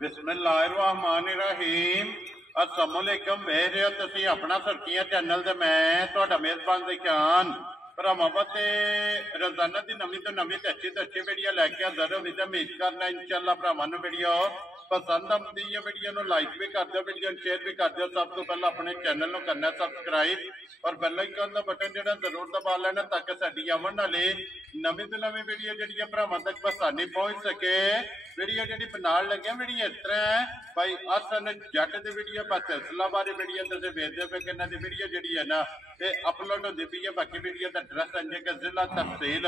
बिस्मिल्लाहिर्रहमानिर्रहीम अस्सलामुअलैकुम वेख रहे हो तुसीं अपना सुर्खियां चैनल ते मैं तुहाडा मेज़बान ज़िशान भरावां वास्ते रोजाना की नवीं तो नवीं ते अच्छी वीडियो लैके हाज़र हो उम्मीद करना इंशाअल्लाह भरावां नूं वीडियो पसंद आती है। वीडियो नूं लाइक भी कर दो, वीडियो शेयर भी कर दो। सब तो पहले अपने चैनल नूं करना सब्सक्राइब और बेल आइकन का बटन जो जरूर दबा लेना ताकि साडी आवन वाली नवीं तो नवीं वीडियो जी भरावां तक आसानी पहुँच सके। वीडियो जी बनाने लगे वीडियो इस तरह है भाई असन जट की वीडियो बस सिलसिला बारे वीडियो तुम वेखते पे कि इन्हों की वीडियो जी है ना ये अपलोड होती पी है। बाकी वीडियो का एड्रैस है कि जिला तहसील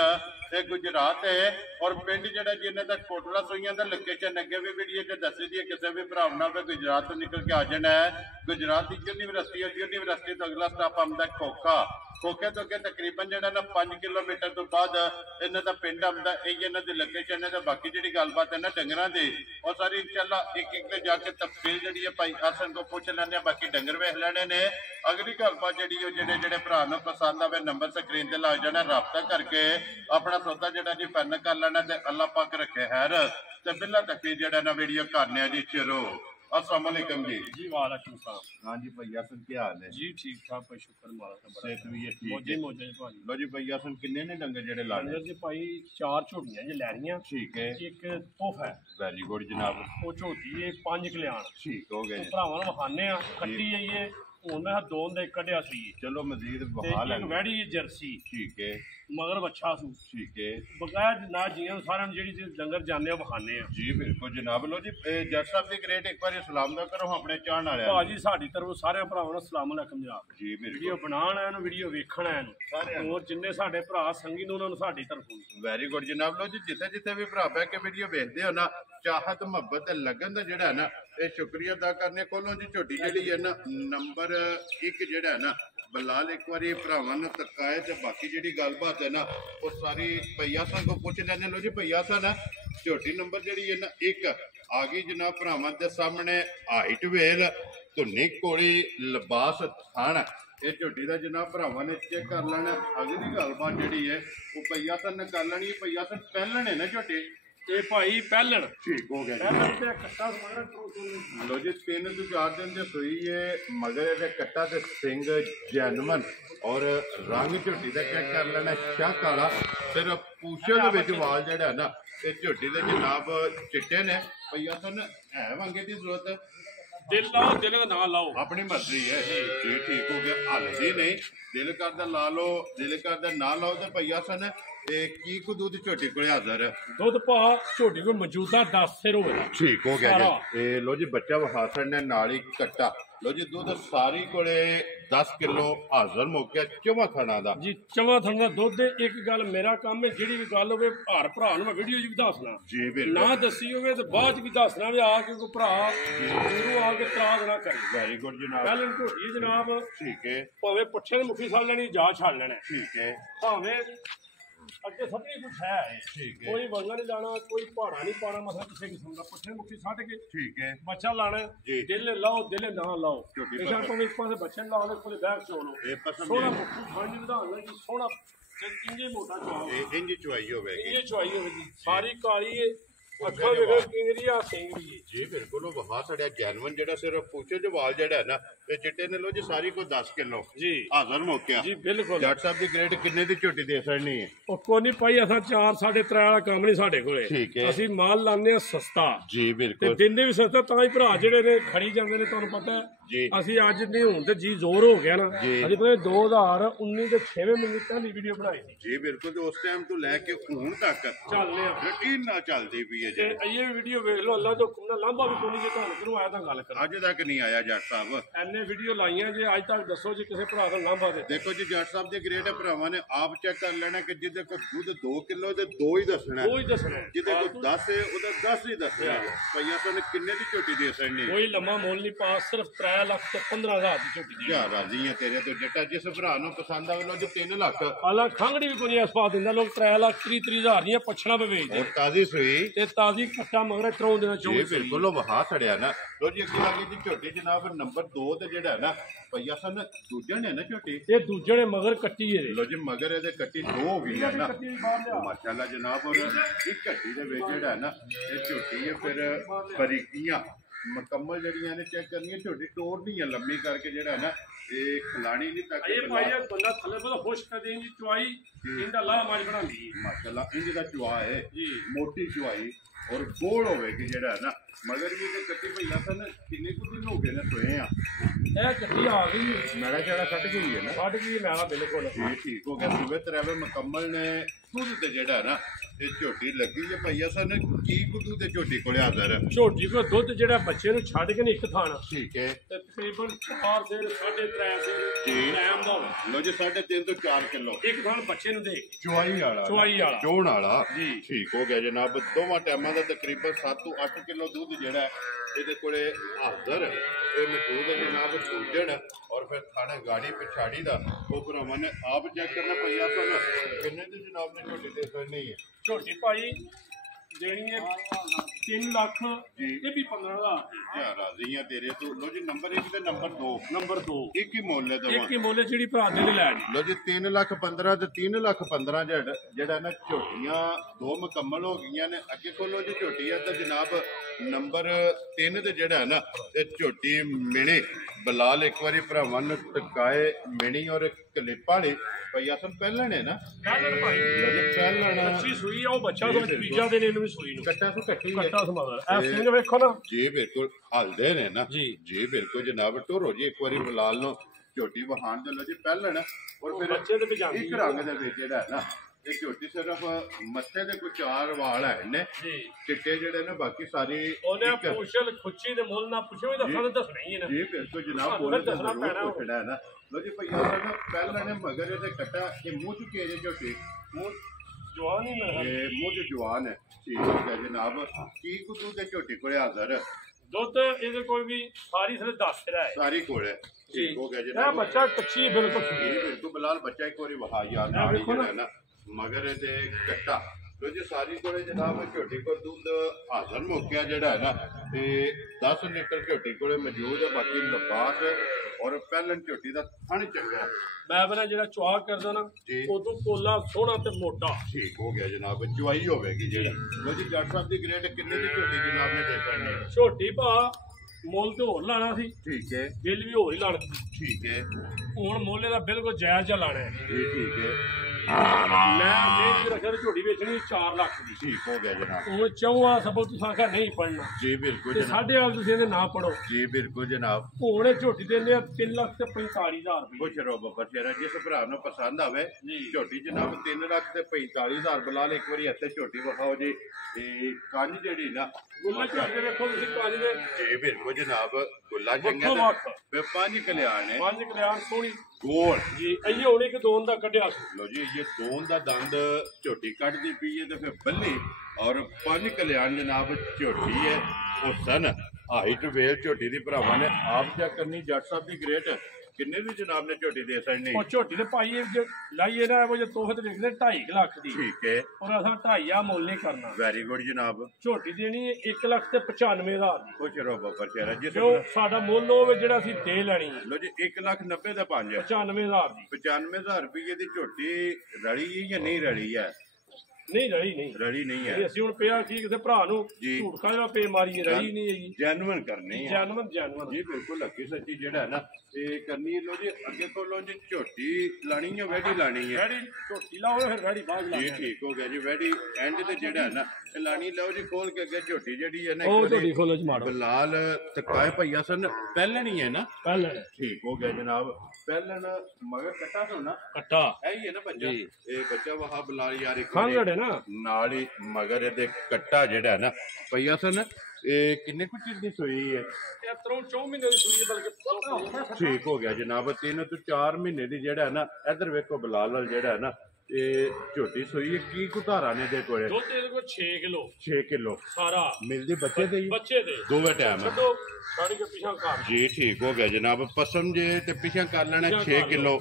गुजरात है और पिंड जोड़ा जी इन्हों तक कोटला सुइयां का लोकेशन अगे भी वीडियो च दसी दी है। किसी भी भरा गुजरात तो निकल के आ जाना है। गुजरात की यूनिवर्सिटी और यूनिवर्सिटी तो अगला स्टाप आता खोखा, खोखे तो अगे तकरीबन जो ना 5 किलोमीटर तो बाद इन्हों का पिंड आता यही इन्हों की लोकेशन है। बाकी जी गलबात है ना डंगर की और सारी इंशाल्लाह एक एक जाके तफसील जी है भाई हसन को पूछ लेने। बाकी डंगर वेख लेने ने। अगली गलबात जी जो भरा पसंद आए नंबर स्क्रीन से ला जाना, रबता करके अपना सौदा जो जी फाइनल कर लेना। तो अल्लाह पाक रखे हैर तो बिल्ला तक जो ना वीडियो करने जी शुरू। अस्सलाम वालेकुम जी। जी वालेकुम सलाम। हाँ जी भैया सन क्या हाल है जी ठीक ठाक भाई शुक्र मालिक दा। सेहत भी है ठीक मौजे है। मौजे भाजी लो जी भैया सन किन्ने ने डंगर जेड़े लाने डंगर जी भाई 4 झोटियां जी लैनियां। ठीक है, एक तोहफा है वेरी गुड जनाब। वो झोटी है 5 कल्याण ठीक हो गए जी। भरावां नूं वखाने आ कट्टी जाइए हुण मैं दोन दे कढिया सी चलो मजीद ते बहा एक लेंगे। वैड़ी जर्सी ठीक है मगर बच्चा सू ठीक है बकाया ना जियां सारे जेड़ी डंगर जाने वखाने आ। जी बिल्कुल जनाब। लो जी जट साहब की ग्रेट एक बार सलाम दा करो अपने चाहण वाले भाजी साडी तरफ सारे भरावां नूं अस्सलाम वालेकुम जनाब। जी वीडियो बिल्कुल बनाण आए नूं वीडियो वेखण आए नूं सारे और जिन्ने साडे भरा संगी ने उन्हां नूं साडी तरफों वेरी गुड जनाब। लो जी जिथे जिथे भी भरा बह के वीडियो देखते हो ना चाहत मुहब्बत लगन का जोड़ा है ना ये शुक्रिया अदा करने कोलों जी। झोटी जी है ना नंबर 1 जोड़ा है ना बलाल एक बार भरावां नूं तकाए तो बाकी जी गलबात है ना वो सारी भैया सन को पूछ लेने। लो जी भैया सन झोटी नंबर जी है ना 1 आ गई जनाब भरावां दे सामने। हाइट वेल धुनी कोड़ी लिबास थान ये झोटी का जनाब भरावां ने चेक कर लेना। अगली गलबात जी है वो भैया सन ने कर लेनी। भैया सन पहलन है ना झोटी ये भाई पहलण ठीक हो गया। पहलण ते कट्टा लो जी 3 से 4 दिन से सुई है मगर ये कट्टा ते सिंग जैनवन और रंग झोटी का चेक कर लेना शाह काला। सिर्फ पूछे वाल जड़ा ना ये झोटी के जनाब चिट्टे ने। भैया सन है मंगे की जरूरत दिल लाओ दिल का ना लाओ अपनी मर्जी है जी। ठीक हो गया हल्दी नहीं दिल करदा ला लो दिल करदा ना लाओ। तो भैया सन की को दूध झोटी को हाजर है दुध भा झोटी को मौजूदा 10 सिर हो ठीक हो गया जी। लो जी बच्चा वहासन ने नाली कट्टा। लो जी दूध सारी कोले 10 किलो हाजर मौके चवा थना दा जी चवा थना दुध। एक गल मेरा काम है जेड़ी भी गल होवे हर भरा मैं वीडियो च भी दसना जी बिल्कुल ना दसी होवे तो बाद भी दसना भी आ के कोई भरा दूरों आके तराज ना करे। वेरी गुड जनाब। पहले झोटी जनाब ठीक है भावे पुट्ठे मुखी छड़ लेनी जा छड़ लेना ठीक है भावे अगे सभी कुछ है ठीक है कोई वंगा नहीं लाना कोई पहाड़ा नहीं पाना मतलब किसी किस्म का पुट्ठे मुखी छड़ के ठीक है बच्चा लाना जी। दिल लाओ दिल ना लाओ झोटी बेशक तुम एक पासे बच्चे लाओ कोई बैग चोलो ये पसंद सोना मुखी खाने विधान है कि सोना इंजे मोटा चोलो इंज चुआई होगी इंजे चुआई होगी सारी काली है अखा वेखे किंगरी आ सिंगरी जी बिल्कुल। वो वहा सड़िया जैनवन जेड़ा सिर्फ पूछे जो वाल जेड़ा है ना ये चिट्टे ने लो जी सारी को 10 किलो जी हाजर मौके जी बिल्कुल। जट साहब की ग्रेड किन्ने दी झोटी दे सकनी है ਉਹ ਕੋਈ ਨਹੀਂ ਭਾਈ ਅਸਾਂ 4 3.5 ਵਾਲਾ ਕੰਮ ਨਹੀਂ ਸਾਡੇ ਕੋਲੇ। ਠੀਕ ਹੈ। ਅਸੀਂ ਮਾਲ ਲਾਉਂਦੇ ਆ ਸਸਤਾ जी ਤੇ बिल्कुल ਦਿੰਦੇ ਵੀ ਸਸਤਾ ਤਾਂ ਹੀ ਭਰਾ ਜਿਹੜੇ ਨੇ ਖੜੀ ਜਾਂਦੇ ਨੇ ਤੁਹਾਨੂੰ ਪਤਾ ਹੈ। जी ਅਸੀਂ ਅੱਜ ਨਹੀਂ ਹੁਣ ਤੇ ਜੀ ਜ਼ੋਰ ਹੋ ਗਿਆ ਨਾ ਜੀ। ਅਸੀਂ ਪਤਾ 2019 ਦੇ 6ਵੇਂ ਮਹੀਨੇ ਪਹਿਲੀ ਵੀਡੀਓ ਬਣਾਈ ਸੀ जी बिल्कुल तो उस टाइम तो लैके हूं तक ਚੱਲਨੇ ਆ रूटीन ना चलती पई है ਤੇ जी। ਇਹ ਵੀਡੀਓ ਵੇਖ ਲਓ ਅੱਲਾ ਤੋਂ ਕੁੰਨਾ ਲਾਂਭਾ ਵੀ ਕੋਈ ਨਹੀਂ ਜੇ ਤੁਹਾਨੂੰ ਕਿਉਂ ਆਇਆ ਤਾਂ ਗੱਲ ਕਰਾਂ अज तक नहीं आया जट साहब। ਐਨੇ ਵੀਡੀਓ ਲਾਈਆਂ ਜੇ ਅੱਜ ਤੱਕ ਦੱਸੋ ਜੀ ਕਿਸੇ ਭਰਾ ਦਾ ਲਾਂਭਾ ਦੇ देखो जी जट साहब के ग्रेड भरावां ने आप चेक कर लेना कि जिदे को दूध 2 किलो ते 2 ही दसना ਕੋਈ ਦੱਸਣਾ जिदे को 10 है उदा 10 ही दसना भैया तो किन्ने दी झोटी दे सकनी ਕੋਈ ਲੰਮਾ ਮੁੱਲ ਨਹੀਂ ਪਾਸ ਸਿਰਫ 3 ਲੱਖ ਤੇ 15,000 ਦੀ ਝੋਟੀ ਦੀ क्या राजी है तेरे तो जट्टा जिस भरा नु पसंद आवे लो जी 3 लाख ਹਾਲਾਂ ਖੰਗੜੀ ਵੀ ਕੋਈ ਨਹੀਂ ਇਸ ਪਾ ਦਿੰਦਾ ਲੋਕ 3 ਲੱਖ 30,000 ਦੀਆਂ ਪਛਣਾ ਵੇਚਦੇ और ताजी सुई ਤੇ ਤਾਜ਼ੀ ਕੱਟਾ ਮਗਰ ਤਰੋਂ ਦੇਣਾ ਜੀ ਚਾਹੁੰਦੇ ਬਿਲਕੁਲ ਉਹ ਵਹਾ ਛੜਿਆ ਨਾ ਲੋ ਜੀ ਅੱਗੇ ਲੱਗੇ ਜੀ ਝੋਟੀ ਜਨਾਬ ਨੰਬਰ 2 ਤੇ ਜਿਹੜਾ ਹੈ ਨਾ ਭਈਆ ਸਨ ਦੂਜੇ ਨੇ ਨਾ ਝੋਟੀ ਇਹ ਦੂਜੇ ਨੇ ਮਗਰ ਕੱਟੀ ਇਹਦੇ ਲੋ ਜੀ ਮਗਰ ਇਹਦੇ ਕੱਟੀ 2 ਹੋ ਗਈ ਹੈ ਨਾ ਕੱਟੀ ਬਾਹਰ ਲਿਆ ਮਾਸ਼ਾਅੱਲਾ ਜਨਾਬ ਔਰ ਇੱਕ ਕੱਟੀ ਦੇ ਵਿੱਚ ਜਿਹੜਾ ਹੈ ਨਾ ਇਹ ਝੋਟੀ ਹੈ ਫਿਰ ਬਰੀਕੀਆਂ ਮੁਕੰਮਲ ਜਿਹੜੀਆਂ ਨੇ ਚੈੱਕ ਕਰਨੀਆਂ ਝੋਟੀ ਤੋੜਨੀ ਹੈ ਲੰਮੀ ਕਰਕੇ ਜਿਹੜਾ ਹੈ ਨਾ ਇਹ ਖਿਲਾਣੀ ਨਹੀਂ ਤੱਕ ਇਹ ਭਾਈ ਇਹ ਬੰਦਾ ਥੱਲੇ ਬੜਾ ਖੁਸ਼ ਕਰ ਦੇਣ ਦੀ ਚੁਆਈ ਇਹਦਾ ਲਾਹ ਮਾਜ ਬਣਾਉਂਦੀ ਮਾਸ਼ਾਅੱਲਾ ਇੰਜ ਦਾ ਚੁਆ ਹੈ ਜੀ ਮੋਟੀ ਚੁਆਈ ਔਰ ਗੋਲ ਹੋਵੇਗੀ ਜਿਹੜਾ ਹੈ ਨਾ ਮਗਰ ਵੀ ਤੇ ਕੱਟੀ ਭਈਆ ਸਨ ਕਿੰਨੇ ਕੁ ਦਿਨ ਹੋ ਗਏ ਨੇ ਸੋਏ ਆ ਇਹ ਕੱਟੀ ਆ ਗਈ ਮੈਲਾ ਜਿਹੜਾ ਕੱਟ ਗਈ ਹੈ ਨਾ ਕੱਢ ਗਈ ਮੈਲਾ ਬਿਲਕੁਲ ਇਹ ਠੀਕ ਹੋ ਗਿਆ ਸੂਬੇ ਤਰਾਵੇ ਮੁਕੰਮਲ ਨੇ ਦੁੱਧ ਤੇ ਜਿਹੜਾ ਨਾ ਇਹ ਝੋਟੀ ਲੱਗੀ ਹੈ ਭਈਆ ਸਨ ਕੀ ਕੁੱਦੂ ਤੇ ਝੋਟੀ ਕੋਲੇ ਹਾਜ਼ਰ ਹੈ ਝੋਟੀ ਕੋ ਦੁੱਧ ਜਿਹੜਾ ਬੱਚੇ ਨੂੰ ਛੱਡ ਕੇ ਨੇ ਇੱਕ ਥਾਣਾ ਠੀਕ ਹੈ ਤੇ ਤਕਰੀਬਨ 4 ਸੇ 3.5 ਸੇ ਜੀ। ਟਾਈਮ ਦਾ ਹੋਣਾ। ਲੋ ਜੀ 3.5 ਤੋਂ 4 ਕਿਲੋ ਇੱਕ ਥਾਣ ਬੱਚੇ ਨੂੰ ਦੇ ਚੁਆਈ ਵਾਲਾ ਚੁਆਈ ਵਾਲਾ। ਚੋਣ ਵਾਲਾ ਜੀ। ਠੀਕ ਹੋ ਗਿਆ ਜਨਾਬ ਦੋਵਾਂ ਟਾਈਮਾਂ ਦਾ ਤਕਰੀਬਨ 7 ਤੋਂ 8 ਕਿਲੋ ਦੁੱਧ ਜਿਹੜਾ ਹੈ ਇਹਦੇ ਕੋਲੇ ਹਾਜ਼ਰ ਹੈ ਇਹ ਮੌਜੂਦ ਹੈ ਜਨਾਬ ਸੂਜਣ ਔਰ ਫਿਰ ਥਾਣੇ ਗਾੜੀ ਪਿਛਾੜੀ ਦਾ ਉਹ ਭਰਾਵਾਂ ਨੇ ਆਪ ਚੈੱਕ ਕਰਨਾ ਭਈਆ ਤੁਹਾਨੂੰ ਕਿੰਨੇ ਦੀ ਜਨਾਬ ਨੇ ਝੋਟੀ ਦੇ ਕਰਨੀ ਹੈ ਝੋਟੀ ਭਾਈ ਦੇਣੀ ਹੈ 3 ਲੱਖ ਜੀ। ਇਹ ਵੀ 15,000 ਦੀ। ਯਾ ਰਾਜ਼ੀ ਆ ਤੇਰੇ ਤੋਂ ਲੋ ਜੀ ਨੰਬਰ 1 ਤੇ ਨੰਬਰ 2 ਨੰਬਰ 2 ਇੱਕ ਹੀ ਮੁੱਲ ਹੈ ਦਵਾ ਇੱਕ ਹੀ ਮੁੱਲ ਹੈ ਜਿਹੜੀ ਭਰਾ ਦੇ ਨੇ ਲੈਣੀ ਲੋ ਜੀ 3 ਲੱਖ 15 ਤੇ 3 ਲੱਖ 15 ਜਿਹੜਾ ਨਾ ਝੋਟੀਆਂ ਦੋ ਮੁਕੰਮਲ ਹੋ ਗਈਆਂ ਨੇ ਅੱਗੇ ਕੋਲੋਂ ਜੀ ਝੋਟੀ ਆ ਤਾਂ ਜਨਾਬ ਨੰਬਰ 3 ਤੇ ਜਿਹੜਾ ਹੈ ਨਾ ਇਹ ਝੋਟੀ ਮਿਣੀ ਬਲਾਲ ਇੱਕ ਵਾਰੀ ਭਰਾਵਾਂ ਨੂੰ ਟਕਾਏ ਮਿਣੀ ਔਰ ਕਲਿੱਪਾਂ ਨੇ ਭਈਆ ਸਭ ਪਹਿਲਾਂ ਨੇ ਨਾ ਕੱਲ੍ਹ ਭਾਈ ਲੋ ਜੀ ਪਹਿਲਾਂ ਅੱਛੀ ਸੂਈ ਆ ਉਹ ਬੱਚਾ ਤੋਂ ਬੀਜਾ ਦੇ ਨੇ ਇਹਨੂੰ ਵੀ ਸੂਈ ਨੂੰ ਕੱਟਾ ਤੋਂ ਕੱਟੀ ਹੈ ਕੱਟਾ ਸਮਾਦਰ ਐ ਸਿੰਘ ਵੇਖੋ ਨਾ ਜੀ ਬਿਲਕੁਲ ਹਲਦੇ ਨੇ ਨਾ ਜੀ। ਜੀ ਬਿਲਕੁਲ ਜਨਾਬ ਟੋਰੋ ਜੀ ਇੱਕ ਵਾਰੀ ਬਲਾਲ ਨੂੰ ਝੋਟੀ ਵਹਾਣ ਦੇ ਲੋ ਜੀ ਪਹਿਲਾਂ ਨਾ ਔਰ ਫਿਰ ਬੱਚੇ ਤੇ ਭਜਾਉਂਦੀ ਇੱਕ ਰੰਗ ਦੇ ਵਿੱਚ ਜਿਹੜਾ ਹੈ ਨਾ ਇਹ ਝੋਟੀ ਸਿਰਫ ਮੱਥੇ ਦੇ ਕੋਈ 4 ਵਾਲ ਹੈ ਨੇ ਜੀ ਚਿੱਟੇ ਜਿਹੜੇ ਨੇ ਬਾਕੀ ਸਾਰੀ ਉਹਨੇ ਇੱਕ- ਪੁੱਛਲ ਖੁੱਚੀ ਦੇ ਮੁੱਲ ਨਾ ਪੁੱਛੋ ਇਹ ਦੱਸਣਾ ਦੱਸਣਾ ਹੀ ਹੈ ਨਾ ਜੀ ਬਿਲਕੁਲ ਜਨਾਬ ਸਾਨੂੰ ਬੋਲੇ ਤਾਂ ਦੱਸਣਾ ਜ਼ਰੂਰ ਪੈਣਾ। ਪੁੱਛਣਾ ਹੈ ਨਾ ਲੋ ਜੀ ਭਈਆ ਸਾਡਾ ਪਹਿਲਾਂ ਨੇ ਮਗਰ ਇਹਦੇ ਕੱਟਾ ਇਹ ਮੂੰਹ ਚੁੱਕੇ ਜੇ ਝੋਟੀ ਮੂੰਹ ਜਵਾਨ ਹੀ ਨਾ ਇਹ ਮੂੰਹ ਚ ਜਵਾਨ ਹੈ ਠੀਕ ਹੈ ਜਨਾਬ ਕੀ ਕੁੱਦੂ ਤੇ ਝੋਟੀ ਕੋਲੇ ਹਾਜ਼ਰ ਹੈ ਦੁੱਧ ਇਹਦੇ ਕੋਈ ਵੀ ਸਾਰੀ ਸਿਰ ਦੱਸ ਰਿਹਾ ਹੈ ਸਾਰੀ ਕੋਲੇ ਠੀਕ ਹੋ ਗਿਆ ਇਹ ਜਨਾਬ ਬੱਚਾ ਕੱਚੀ ਹੈ ਬਿਲਕੁਲ ਇਹ ਬਿਲਕੁਲ ਬਲਾਲ ਬੱਚਾ ਇੱਕ ਵਾਰੀ ਵਹਾ ਯਾਦ ਇਹ ਵੇਖੋ ਨਾ। ਹੈ ਨਾ ਮਗਰ ਇਹਦੇ ਕੱਟਾ ਲੋ ਜੀ ਸਾਰੀ ਕੋਲੇ ਜਨਾਬ ਝੋਟੀ ਕੋਲ ਦੁੱਧ ਹਾਜ਼ਰ ਮੁੱਕਿਆ ਜਿਹੜਾ ਹੈ ਨਾ ਤੇ 10 ਲੀਟਰ ਝੋਟੀ ਕੋਲੇ ਮੌਜੂਦ ਹੈ ਬਾਕੀ ਲਬਾਸ ਔਰ ਪਹਿਲਾਂ ਝੋਟੀ ਦਾ ਥਣ ਚੰਗਾ ਹੈ। ਮੈਂ ਬਣਾ ਜਿਹੜਾ ਚੁਆਕ ਕਰਦਾ ਨਾ ਜੀ। ਉਦੋਂ ਕੋਲਾ ਸੋਹਣਾ ਤੇ ਮੋਟਾ ਠੀਕ ਹੋ ਗਿਆ ਜਨਾਬ ਚੁਆਈ ਹੋਵੇਗੀ ਜਿਹੜਾ ਲੋ ਜੀ ਜੱਟ ਸਾਹਿਬ ਦੀ ਗ੍ਰੇਡ ਕਿੰਨੇ ਦੀ ਝੋਟੀ ਜਨਾਬ ਨੇ ਦੇ ਸਕਣੀ ਛੋਟੀ ਭਾ ਮੁੱਲ ਤੇ ਹੋਰ ਲਾਣਾ ਸੀ ਠੀਕ ਹੈ ਬਿੱਲ ਵੀ ਹੋਰ ਹੀ ਲਾਣਾ ਸੀ ਠੀਕ ਹੈ ਹੁਣ ਮੁੱਲ ਦਾ ਬਿਲਕੁਲ ਜਾਇਜ਼ ਜਿਹਾ ਲਾਣਾ ਹੈ ਜੀ ਠੀਕ ਹੈ ਮੈਂ ਇਹ ਰੱਖਿਆ ਤੇ ਝੋਟੀ ਵੇਚਣੀ 4 ਲੱਖ ਦੀ ਠੀਕ ਹੋ ਗਿਆ ਜਨਾਬ ਹੁਣ ਚੌਵਾ ਸਭੋ ਤੁਸੀਂ ਆਖਿਆ ਨਹੀਂ ਪੜਨਾ ਜੀ ਬਿਲਕੁਲ ਤੇ ਜਨਾਬ ਸਾਡੇ ਆਪ ਤੁਸੀਂ ਇਹਦੇ ਨਾ ਪੜੋ ਜੀ ਬਿਲਕੁਲ ਜਨਾਬ ਹੁਣ ਇਹ ਝੋਟੀ ਦਿੰਦੇ ਆ 3 ਲੱਖ ਤੇ 45,000 ਰੁਪਏ ਪੁੱਛ ਰੋ ਬੱਬਰ ਸ਼ੇਰਾ ਜਿਸ ਭਰਾ ਨੂੰ ਪਸੰਦ ਆਵੇ ਜੀ। ਝੋਟੀ ਜਨਾਬ 3 ਲੱਖ ਤੇ 45,000 ਬਲਾਲ ਇੱਕ ਵਾਰੀ ਹੱਥੇ ਝੋਟੀ ਵਿਖਾਓ ਜੀ ਤੇ ਕੰਨ ਜਿਹੜੀ ਨਾ ਗੁੱਲਾ ਝੋਟੇ ਵੇਖੋ ਤੁਸੀਂ ਪੰਜ ਦੇ ਜੀ ਬਿਲਕੁਲ ਜਨਾਬ ਗੁੱਲਾ ਚੰਗਾ ਵੱਖੋ ਵੱਖ। ਤੇ 5 ਕਲਿਆਣ ਨੇ ਪੰਜ ਕਲਿਆਣ ਸੋਹਣੀ ਗੋਲ ਜੀ ਇਹ ਹੁਣ ਇੱਕ ਦੋਨ ਦਾ ਕੱਢਿਆ ਸੀ ਲੋ ਜੀ ਇਹ ਦੋਨ ਦਾ ਦੰਦ ਝੋਟੀ ਕੱਢਦੀ ਪਈ ਹੈ ਤੇ ਫਿਰ ਬੱਲੀ ਔਰ 5 ਕਲਿਆਣ ਜਨਾਬ ਝੋਟੀ ਹੈ ਉਹ ਸਨ ਹਾਈਟ ਵੇਲ ਝੋਟੀ ਦੀ ਭਰਾਵਾਂ ਨੇ ਆਪ ਚੈੱਕ ਕਰਨੀ ਜੱਟ ਸਾਹਿਬ ਦੀ ਗ੍ਰੇਟ ਕਿੰਨੇ ਦੀ ਜਨਾਬ ਨੇ ਝੋਟੀ ਦੇ ਸਕਣੀ ਉਹ ਝੋਟੀ ਦੇ ਭਾਈ ਇਹ ਜੇ ਲਾਈਏ ਨਾ ਉਹ ਜੇ ਤੋਹਫੇ ਤੇ ਵਿਕਦੇ 2.5 ਲੱਖ ਦੀ ਠੀਕ ਹੈ ਔਰ ਅਸਾਂ 2.5 ਆ ਮੁੱਲ ਨਹੀਂ ਕਰਨਾ ਵੈਰੀ ਗੁੱਡ ਜਨਾਬ ਝੋਟੀ ਦੇਣੀ 1 ਲੱਖ ਤੇ 95,000 ਦੀ ਖੁਸ਼ ਰਹੋ ਬੱਬਰ ਸ਼ੇਰਾ ਜਿਸ ਜੋ ਸਾਡਾ ਮੁੱਲ ਹੋਵੇ ਜਿਹੜਾ ਅਸੀਂ ਦੇ ਲੈਣੀ ਹੈ ਲੋ ਜੀ 1,90,000 ਦਾ 5 95,000 ਦੀ 95,000 ਰੁਪਏ ਦੀ ਝੋਟੀ ਰਲੀ ਹੈ ਜਾਂ ਨਹੀਂ ਰਲੀ ਹੈ ਨਹੀਂ ਰਲੀ ਨਹੀਂ ਰਲੀ ਨਹੀਂ ਹੈ ਇਹ ਅਸੀਂ ਹੁਣ ਪਿਆ ਕੀ ਕਿਸੇ ਭਰਾ ਨੂੰ ਜੀ। ਝੂਠ ਕਾਹਦਾ ਪੇ ਮਾਰੀਏ ਰਲੀ ਨਹੀਂ ਹੈਗੀ ਜੈਨੂਅਨ ਕਰਨੀ ਹੈ ਜਾਨਵਰ ਜੀ ਬਿਲਕੁਲ ਹੱਕੀ ਸੱਚੀ ਜਿਹੜਾ ਹੈ ਨਾ ਇਹ ਕਰਨੀ ਹੈ ਲੋ ਜੀ ਅੱਗੇ ਕੋਲੋਂ ਜੀ ਝੋਟੀ ਲਾਣੀ ਹੈ ਵੈਡੀ ਲਾਣੀ ਹੈ ਰੈਡੀ ਝੋਟੀ ਲਾਓ ਫਿਰ ਰੈਡੀ ਬਾਗ ਲਾ ਜੀ ਠੀਕ ਹੋ ਗਿਆ ਜੀ ਵੈਡੀ ਐਂਡ ਤੇ ਜਿਹੜਾ ਹੈ ਨਾ ਇਹ ਲਾਣੀ ਲਓ ਜੀ ਖੋਲ ਕੇ ਅੱਗੇ ਝੋਟੀ ਜਿਹੜੀ ਹੈ ਨਾ ਉਹ ਇੱਕ ਵਾਰੀ ਝੋਟੀ ਖੋਲੋ ਚ ਮਾਰੋ ਬਲਾਲ ਤਕਾਏ ਭਈਆ ਸਨ ਪਹਿਲਾਂ ਨਹੀਂ ਹੈ ਨਾ ਕੱਲ ਠੀਕ ਹੋ ਗਿਆ ਜਨਾਬ ਪਹਿਲਾਂ ਮਗਰ ਕੱਟਾ ਹੋਣਾ ਕੱਟਾ ਹੈ ਹੀ ਹੈ ਨਾ ਬੱਚਾ ਜੀ। ਇਹ ਬੱਚਾ ਵਹਾ ਬਲਾਲ ਯਾਰ ਇੱਕ ਖਾਂ ਵਾਰੀ ਲੜੇ ਨਾ ਨਾਲ ਹੀ ਮਗਰ ਇਹਦੇ ਕੱਟਾ ਜਿਹੜਾ ਹੈ ਨਾ ਭਈਆ ਸਨ ਇਹ ਕਿੰਨੇ ਕੁ ਚਿਰ ਦੀ ਸੋਈ ਹੈ ਇਹ ਤਰੋਂ 4 ਮਹੀਨੇ ਦੀ ਸੂਈ ਹੈ, ਬਲਕਿ ਠੀਕ ਹੋ ਗਿਆ ਜਨਾਬ 3 ਤੋਂ 4 ਮਹੀਨੇ ਦੀ ਜਿਹੜਾ ਹੈ ਨਾ ਇਧਰ ਵੇਖੋ ਬਲਾਲ ਵਾਲ ਜਿਹੜਾ ਹੈ ਨਾ ਇਹ ਝੋਟੀ ਸੋਈ ਹੈ ਕੀ ਕੁਧਾਰਾ ਨੇ ਦੇ ਕੋਲੇ ਦੁੱਧ ਇਹਦੇ ਕੋਲ 6 ਕਿਲੋ 6 ਕਿਲੋ ਸਾਰਾ ਮਿਲਦੀ ਬੱਚੇ ਤੇ ਹੀ ਬੱਚੇ ਦੇ ਦੋਵੇਂ ਟਾਈਮ ਹੈ ਛੱਡੋ ਸਾੜੀ ਕੇ ਪਿਛਾਂ ਕਰ ਜੀ ਠੀਕ ਹੋ ਗਿਆ ਜਨਾਬ ਪਸਮ ਜੇ ਤੇ ਪਿਛਾ ਕਰ ਲੈਣਾ ਪਿਛਾਂ 6 ਕਰ ਕਿਲੋ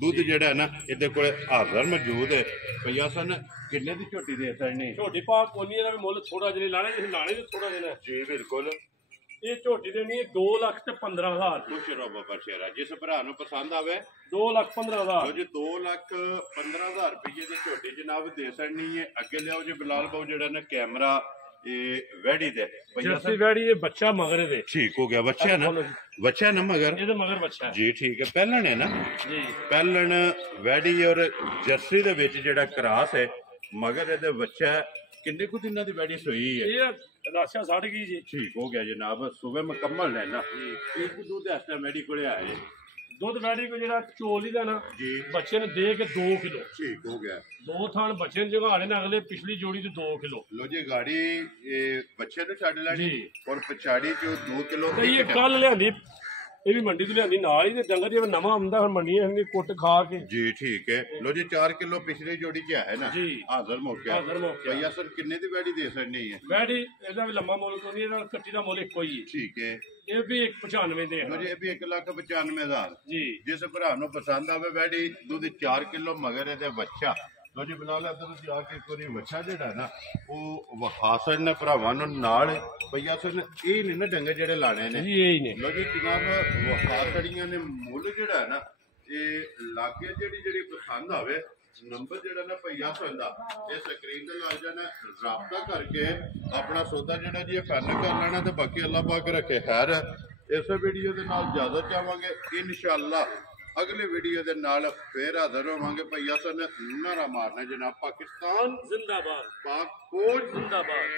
ਦੁੱਧ ਜਿਹੜਾ ਨਾ ਇਹਦੇ ਕੋਲ ਹਾਜ਼ਰ ਮੌਜੂਦ ਹੈ। ਭਈਆ ਸਨ ਕਿੰਨੇ ਦੀ ਝੋਟੀ ਦੇ ਸੜਨੀ? ਝੋਟੀ ਪਾ ਕੋਨੀ ਇਹਦਾ ਵੀ ਮੁੱਲ ਥੋੜਾ ਜਿਹਾ ਲਾਣੇ, ਜੇ ਲਾਣੇ ਤੇ ਥੋੜਾ ਜਿਹਾ ਜੀ ਬਿਲਕੁਲ। ਇਹ ਝੋਟੀ ਦੇਣੀ ਹੈ 2,15,000। ਖੁਸ਼ ਰਹੋ ਬਾਬਾ ਸ਼ੇਰਾ, ਜਿਸ ਭਰਾ ਨੂੰ ਪਸੰਦ ਆਵੇ 2,15,000। ਜੀ 2,15,000 ਰੁਪਏ ਦੀ ਝੋਟੀ ਜਨਾਬ ਦੇ ਸੜਨੀ ਹੈ। ਅੱਗੇ ਲਿਆਓ ਜੀ ਬਿਲਾਲ ਬਾਊ ਜਿਹੜਾ ਨਾ ਕੈਮਰਾ ਇਹ ਵੈੜੀ ਦੇ ਜਰਸੀ ਵੈੜੀ ਇਹ ਬੱਚਾ ਮਗਰ ਦੇ ਠੀਕ ਹੋ ਗਿਆ। ਬੱਚਾ ਨਾ ਮਗਰ ਇਹਦੇ ਮਗਰ ਬੱਚਾ ਜੀ ਠੀਕ ਹੈ। ਪਹਿਲਣ ਹੈ ਨਾ ਜੀ, ਪਹਿਲਣ ਵੈੜੀ ਔਰ ਜਰਸੀ ਦੇ ਵਿੱਚ ਜਿਹੜਾ ਕਰਾਸ ਹੈ ਮਗਰ ਇਹਦੇ ਬੱਚਾ ਕਿੰਨੇ ਕੁ ਦਿਨਾਂ ਦੀ ਵੈੜੀ ਸੋਈ ਹੈ? ਇਹ ਰਾਸ਼ਾ ਸੜ ਗਈ ਜੀ। ਠੀਕ ਹੋ ਗਿਆ ਜਨਾਬ। ਸੁਬਹ ਮੁਕੰਮਲ ਲੈਣਾ ਇੱਕ ਦੁੱਧ ਇਸ ਟਾਈਮ ਵੈੜੀ ਕੋਲੇ ਆਏ ਦੁੱਧ ਵੈੜੀ ਕੋ ਜਿਹੜਾ ਚੋਲੀ ਦਾ ਨਾ ਜੀ ਬੱਚੇ ਨੇ ਦੇ ਕੇ 2 ਕਿਲੋ ਠੀਕ ਹੋ ਗਿਆ। 2 ਥਾਣ ਬੱਚੇ ਨੇ ਜਗਾੜੇ ਨੇ ਅਗਲੇ ਪਿਛਲੀ ਜੋੜੀ ਤੇ 2 ਕਿਲੋ। ਲੋ ਜੀ ਗਾੜੀ ਇਹ ਬੱਚੇ ਨੂੰ ਛੱਡ ਲੈਣੀ ਔਰ ਪਛਾੜੀ ਚ 2 ਕਿਲੋ। ਇਹ ਕੱਲ ਲਿਆਂਦੀ, ਇਹ ਵੀ ਮੰਡੀ ਤੋਂ ਲਿਆਂਦੀ ਨਾਲ ਹੀ, ਤੇ ਡੰਗਰ ਜਿਵੇਂ ਨਵਾਂ ਆਉਂਦਾ ਫਿਰ ਮੰਡੀਆਂ ਹੁੰਦੀ ਕੁੱਟ ਖਾ ਕੇ ਜੀ ਠੀਕ ਹੈ। ਲੋ ਜੀ 4 ਕਿਲੋ ਪਿਛਲੀ ਜੋੜੀ ਚ ਹੈ ਨਾ ਜੀ, ਹਾਜ਼ਰ ਮੌਕੇ। ਹਾਜ਼ਰ ਮੌਕੇ ਭਈਆ ਸਰ ਕਿੰਨੇ ਦੀ ਵੈੜੀ ਦੇ ਸਕਣੀ ਹੈ? ਵੈੜੀ ਇਹਦਾ ਵੀ ਲੰਮਾ ਮੁੱਲ ਕੋਈ ਨਹੀਂ, ਇਹਦਾ ਕੱਟੀ ਦਾ ਮੁੱਲ ਇੱਕੋ ਹੀ ਹੈ। ਠੀਕ ਹੈ। ਇਹ ਵੀ 195 ਦੇ ਲੋ ਜੀ ਇਹ ਵੀ 1,95,000 ਜੀ। ਜਿਸ ਭਰਾ ਨੂੰ ਪਸੰਦ ਆਵੇ ਵੈੜੀ ਦੁੱਧ 4 ਕਿਲੋ ਮਗਰ ਇਹਦੇ ਬੱਚਾ। ਲੋ ਜੀ ਬਿਲਾਲ ਇੱਧਰ ਤੁਸੀਂ ਆ ਕੇ ਇੱਕ ਵਾਰੀ ਬੱਚਾ ਜਿਹੜਾ ਨਾ ਉਹ ਵਹਾਸਣ ਨੇ ਭਰਾਵਾਂ ਨੂੰ ਨਾਲ ਭਈਆ ਸਰ ਇਹ ਨਹੀਂ ਨਾ ਡੰਗੇ ਜਿਹੜੇ ਲਾਣੇ ਨੇ ਜੀ, ਇਹ ਹੀ ਨੇ। ਲੋ ਜੀ ਜਨਾਬ ਵਹਾਸੜੀਆਂ ਨੇ ਮੁੱਲ ਜਿਹੜਾ ਹੈ ਨਾ ਇਹ ਲਾਗੇ ਜਿਹੜੀ ਪਸੰਦ ਆਵੇ ਨੰਬਰ ਜਿਹੜਾ ਨਾ ਭਈਆ ਸਰ ਦਾ ਇਹ ਸਕਰੀਨ ਤੇ ਲਾ ਜਾਣਾ, ਰਾਬਤਾ ਕਰਕੇ ਆਪਣਾ ਸੌਦਾ ਜਿਹੜਾ ਜੀ ਇਹ ਫਨ ਕਰ ਲੈਣਾ ਤੇ ਬਾਕੀ ਅੱਲਾਹ ਪਾਕ ਰੱਖੇ ਖੈਰ। ਇਸ ਵੀਡੀਓ ਦੇ ਨਾਲ ਜ਼ਿਆਦਾ ਚਾਹਾਂਗੇ ਇਨਸ਼ਾਅੱਲਾ ਅਗਲੇ ਵੀਡੀਓ ਦੇ ਨਾਲ ਫੇਰ ਹਾਜ਼ਰ ਹੋਵਾਂਗੇ। ਭਈਆ ਸਰ ਨੇ ਨਾਰਾ ਮਾਰਨਾ ਜਨਾਬ ਪਾਕਿਸਤਾਨ ਜ਼ਿੰਦਾਬਾਦ, ਪਾਕ ਫੌਜ ਜ਼ਿੰਦਾਬਾਦ।